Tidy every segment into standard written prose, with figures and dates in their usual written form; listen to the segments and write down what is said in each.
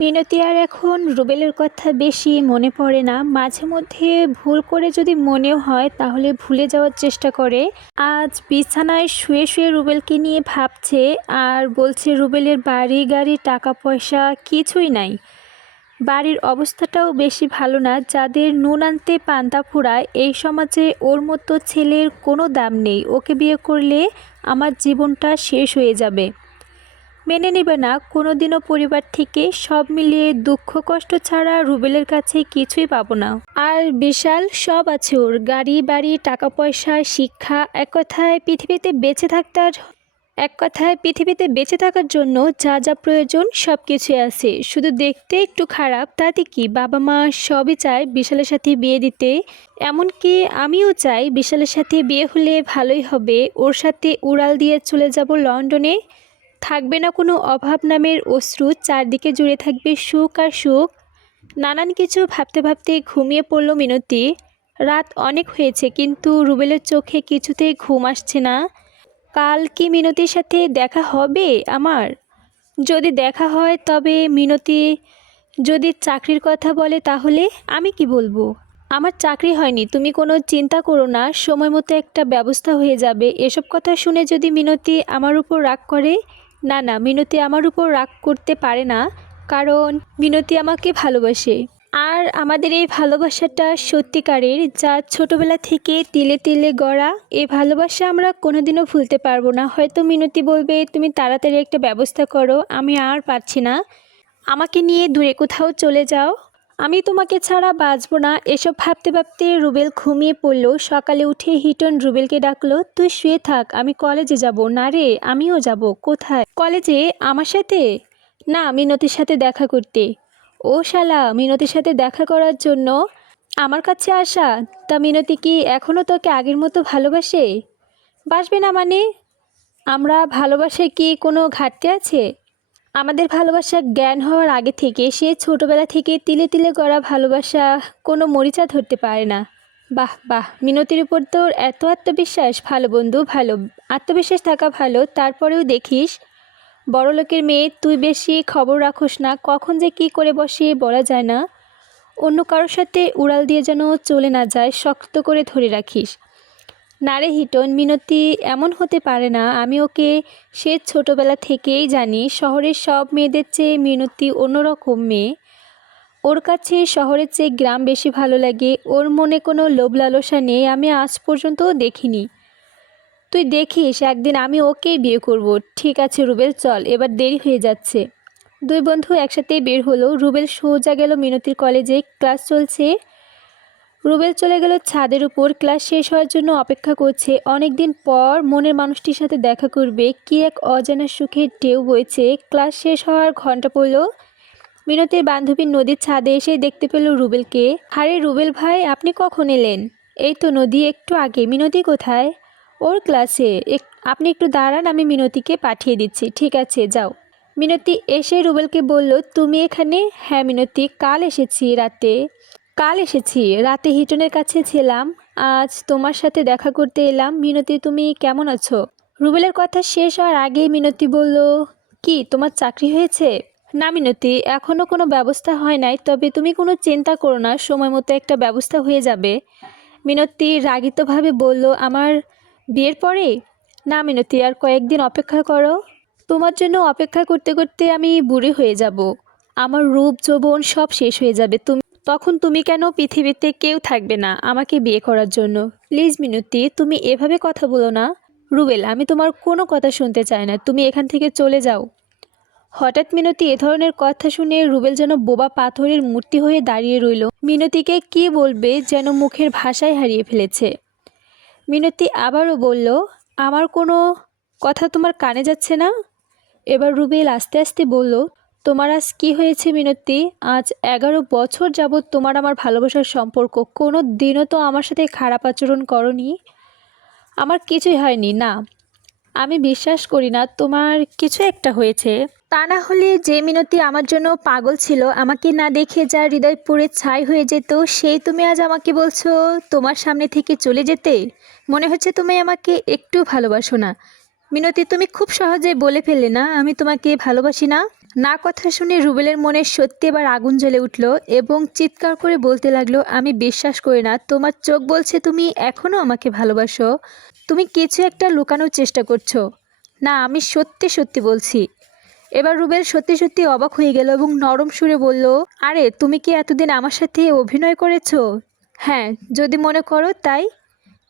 মিনতি আর এখন রুবেলের কথা বেশি মনে পড়ে না। মাঝে মধ্যে ভুল করে যদি মনেও হয় তাহলে ভুলে যাওয়ার চেষ্টা করে। আজ বিছানায় শুয়ে শুয়ে রুবেলকে নিয়ে ভাবছে আর বলছে রুবেলের বাড়ি গাড়ি টাকা পয়সা কিছুই নাই। বাড়ির অবস্থাটাও বেশি ভালো না। যাদের নুন আনতে পান্তা ফুরায় এই সমাজে ওর মতো ছেলের কোনো দাম নেই। ওকে বিয়ে করলে আমার জীবনটা শেষ হয়ে যাবে। মেনে নেবে না কোনোদিনও পরিবার থেকে। সব মিলিয়ে দুঃখ কষ্ট ছাড়া রুবেলের কাছে কিছুই পাবো না। আর বিশাল সব আছে ওর, গাড়ি বাড়ি টাকা পয়সা শিক্ষা। এক কথায় পৃথিবীতে বেঁচে থাকার জন্য যা যা প্রয়োজন সব কিছুই আছে। শুধু দেখতে একটু খারাপ, তাতে কি? বাবা মা সবই চায় বিশালের সাথে বিয়ে দিতে। এমনকি আমিও চাই বিশালের সাথে বিয়ে হলে ভালোই হবে। ওর সাথে উড়াল দিয়ে চলে যাব লন্ডনে। থাকবে না কোনো অভাব নামের অশ্রু, চারদিকে জুড়ে থাকবে সুখ আর সুখ। নানান কিছু ভাবতে ভাবতে ঘুমিয়ে পড়ল মিনতি। রাত অনেক হয়েছে কিন্তু রুবেলের চোখে কিছুতেই ঘুম আসছে না। কাল কি মিনতির সাথে দেখা হবে আমার? যদি দেখা হয় তবে মিনতি যদি চাকরির কথা বলে তাহলে আমি কি বলবো? আমার চাকরি হয়নি, তুমি কোনো চিন্তা করো না, সময় মতো একটা ব্যবস্থা হয়ে যাবে। এসব কথা শুনে যদি মিনতি আমার উপর রাগ করে? না না, মিনতি আমার উপর রাগ করতে পারে না, কারণ মিনতি আমাকে ভালোবাসে। আর আমাদের এই ভালোবাসাটা সত্যিকারের, যা ছোটবেলা থেকে তিলে তিলে গড়া। এই ভালোবাসা আমরা কোনোদিনও ভুলতে পারবো না। হয়তো মিনতি বলবে তুমি তাড়াতাড়ি একটা ব্যবস্থা করো, আমি আর পারছি না, আমাকে নিয়ে দূরে কোথাও চলে যাও, আমি তোমাকে ছাড়া বাঁচবো না। এসব ভাবতে ভাবতে রুবেল ঘুমিয়ে পড়ল। সকালে উঠে হিটন রুবেলকে ডাকলো, তুই শুয়ে থাক, আমি কলেজে যাব। না রে, আমিও যাব। কোথায়? কলেজে? আমার সাথে? না, মিনতির সাথে দেখা করতে। ও শালা, মিনতির সাথে দেখা করার জন্য আমার কাছে আসা? তা মিনতি কি এখনও তোকে আগের মতো ভালোবাসে? বাসবে না মানে? আমরা ভালোবাসায় কি কোনো ঘাটতি আছে? আমাদের ভালোবাসা জ্ঞান হওয়ার আগে থেকে, সে ছোটবেলা থেকে তিলে তিলে গড়া ভালোবাসা কোনো মরিচা ধরতে পারে না। বাহ বাহ, মিনতির উপর তোর এত আত্মবিশ্বাস? ভালো বন্ধু, ভালো। আত্মবিশ্বাস থাকা ভালো, তারপরেও দেখিস বড়লোকের মেয়ে, তুই বেশি খবর রাখোস না, কখন যে কি করে বসে বলা যায় না। অন্য কারোর সাথে উড়াল দিয়ে যেন চলে না যায়, শক্ত করে ধরে রাখিস। না রে হিটন, মিনতি এমন হতে পারে না। আমি ওকে সে ছোটোবেলা থেকেই জানি। শহরের সব মেয়েদের চেয়ে মিনতি অন্যরকম মেয়ে। ওর কাছে শহরের চেয়ে গ্রাম বেশি ভালো লাগে। ওর মনে কোনো লোভ লালসা নেই, আমি আজ পর্যন্তও দেখিনি। তুই দেখিস একদিন আমি ওকেই বিয়ে করব। ঠিক আছে রুবেল, চল, এবার দেরি হয়ে যাচ্ছে। দুই বন্ধু একসাথেই বের হলো। রুবেল সোজা গেল মিনতির কলেজে। ক্লাস চলছে। রুবেল চলে গেল ছাদের উপর। ক্লাস শেষ হওয়ার জন্য অপেক্ষা করছে। অনেক দিন পর মনের মানুষটির সাথে দেখা করবে, কি এক অজানা সুখের ঢেউ বইছে। ক্লাস শেষ হওয়ার ঘন্টা পড়ল। মিনতির বান্ধবী নদীর ছাদে এসে দেখতে পেল রুবেলকে। আরে রুবেল ভাই, আপনি কখন এলেন? এই তো নদী, একটু আগে। মিনতি কোথায়? ওর ক্লাসে। আপনি একটু দাঁড়ান, আমি মিনতিকে পাঠিয়ে দিচ্ছি। ঠিক আছে, যাও। মিনতি এসে রুবেলকে বলল, তুমি এখানে? হ্যাঁ মিনতি, কাল এসেছি রাতে হিটনের কাছে ছিলাম। আজ তোমার সাথে দেখা করতে এলাম। মিনতি, তুমি কেমন আছো? রুবেলের কথা শেষ হওয়ার আগেই মিনতি বলল, কি তোমার চাকরি হয়েছে? না মিনতি, এখনও কোনো ব্যবস্থা হয় নাই, তবে তুমি কোনো চিন্তা করো না, সময় মতো একটা ব্যবস্থা হয়ে যাবে। মিনতি রাগিতভাবে বলল, আমার বিয়ের পরে? না মিনতি, আর কয়েকদিন অপেক্ষা করো। তোমার জন্য অপেক্ষা করতে করতে আমি বুড়ি হয়ে যাব। আমার রূপ যৌবন সব শেষ হয়ে যাবে। তখন তুমি কেন, পৃথিবীতে কেউ থাকবে না আমাকে বিয়ে করার জন্য। প্লিজ মিনতি, তুমি এভাবে কথা বলো না। রুবেল, আমি তোমার কোনো কথা শুনতে চাই না, তুমি এখান থেকে চলে যাও। হঠাৎ মিনতি এ ধরনের কথা শুনে রুবেল যেন বোবা পাথরের মূর্তি হয়ে দাঁড়িয়ে রইল। মিনতিকে কি বলবে যেন মুখের ভাষায় হারিয়ে ফেলেছে। মিনতি আবারও বলল, আমার কোনো কথা তোমার কানে যাচ্ছে না? এবার রুবেল আস্তে আস্তে বলল, তোমার আজ কী হয়েছে মিনতি? আজ 11 বছর যাবৎ তোমার আমার ভালোবাসার সম্পর্ক, কোনো দিনও তো আমার সাথে খারাপ আচরণ করনি। আমার কিছুই হয়নি। না, আমি বিশ্বাস করি না তোমার কিছু একটা হয়েছে। তা না হলে যে মিনতি আমার জন্য পাগল ছিল, আমাকে না দেখে যা হৃদয় পুড়ে ছাই হয়ে যেত, সেই তুমি আজ আমাকে বলছো তোমার সামনে থেকে চলে যেতে? মনে হচ্ছে তুমি আমাকে একটু ভালোবাসো না। মিনতি, তুমি খুব সহজে বলে ফেললে না আমি তোমাকে ভালোবাসি না। না কথা শুনে রুবেলের মনে সত্যি এবার আগুন জ্বলে উঠল এবং চিৎকার করে বলতে লাগলো, আমি বিশ্বাস করি না, তোমার চোখ বলছে তুমি এখনও আমাকে ভালোবাসো। তুমি কিছু একটা লুকানোর চেষ্টা করছো। না, আমি সত্যি সত্যি বলছি। এবার রুবেল সত্যি সত্যি অবাক হয়ে গেল এবং নরম সুরে বলল, আরে তুমি কি এতদিন আমার সাথে অভিনয় করেছো? হ্যাঁ, যদি মনে করো তাই।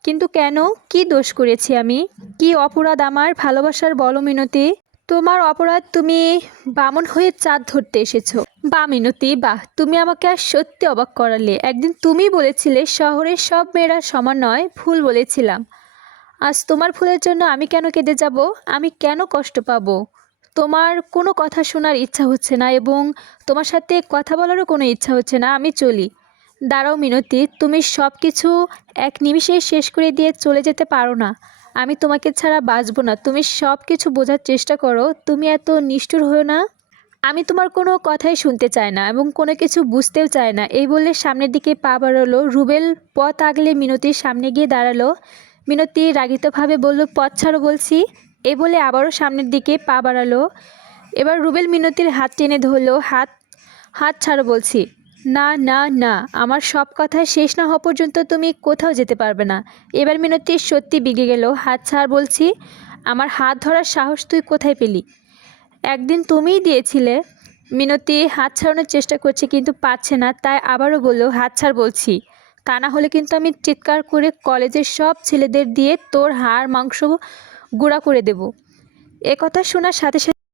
কিন্তু কেন? কি দোষ করেছি আমি? কি অপরাধ আমার? ভালোবাসার বলো মিনতি। তোমার অপরাধ, তুমি বামন হয়ে চাঁদ ধরতে এসেছো। বা মিনতি, বাহ, তুমি আমাকে আর সত্যি অবাক করালে। একদিন তুমি বলেছিলে শহরের সব মেয়েরা সমান নয়, ভুল বলেছিলাম। আজ তোমার ভুলের জন্য আমি কেন কেঁদে যাব? আমি কেন কষ্ট পাবো? তোমার কোনো কথা শোনার ইচ্ছা হচ্ছে না এবং তোমার সাথে কথা বলারও কোনো ইচ্ছা হচ্ছে না। আমি চলি। দাঁড়াও মিনতি, তুমি সব কিছু এক নিমিষেই শেষ করে দিয়ে চলে যেতে পারো না। আমি তোমাকে ছাড়া বাঁচবো না। তুমি সব কিছু বোঝার চেষ্টা করো। তুমি এত নিষ্ঠুর হও না। আমি তোমার কোনো কথাই শুনতে চাই না এবং কোনো কিছু বুঝতেও চাই না। এই বলে সামনের দিকে পা বাড়ালো রুবেল। পথ আগলে মিনতির সামনে গিয়ে দাঁড়ালো। মিনতি রাগিতভাবে বলল, পথ ছাড়ো বলছি। এই বলে আবারও সামনের দিকে পা বাড়ালো। এবার রুবেল মিনতির হাত টেনে ধরলো। হাত হাত ছাড়ো বলছি। না না না, আমার সব কথা শেষ না হওয়া পর্যন্ত তুমি কোথাও যেতে পারবে না। এবার মিনতি সত্যি বিগে গেল। হাত ছাড় বলছি। আমার হাত ধরার সাহস তুই কোথায় পেলি? একদিন তুমিই দিয়েছিলে। মিনতি হাত ছাড়ানোর চেষ্টা করছে কিন্তু পারছে না, তাই আবারও বলল, হাত ছাড় বলছি। তা না হলে কিন্তু আমি চিৎকার করে কলেজের সব ছেলেদের দিয়ে তোর হাড় মাংস গুঁড়া করে দেব। এ কথা শোনার সাথে সাথে